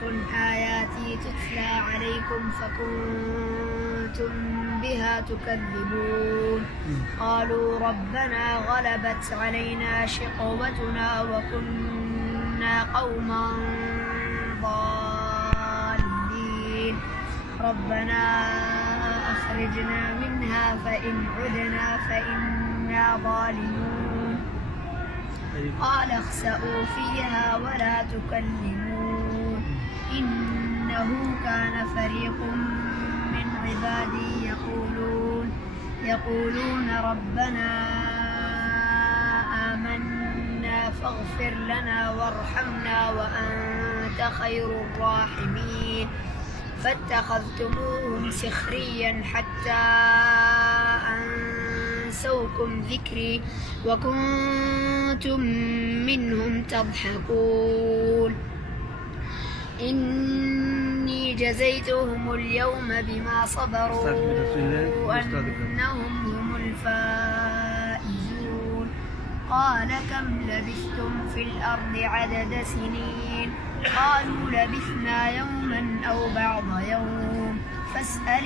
تكن آياتي تتلى عليكم فكنتم بها تكذبون قالوا ربنا غلبت علينا شقوتنا وكنا قوما ضالين ربنا أخرجنا منها فإن عدنا فإنا ظالمون قال اخسئوا فيها ولا تكلمون إنه كان فريق من عبادي يقولون ربنا آمنا فاغفر لنا وارحمنا وأنت خير الراحمين فاتخذتموهم سخريا حتى أنسوكم ذكري وكنتم منهم تضحكون إني جزيتهم اليوم بما صبروا أنهم هم الفائزون قال كم لبثتم في الأرض عدد سنين قالوا لبثنا يوما أو بعض يوم فاسأل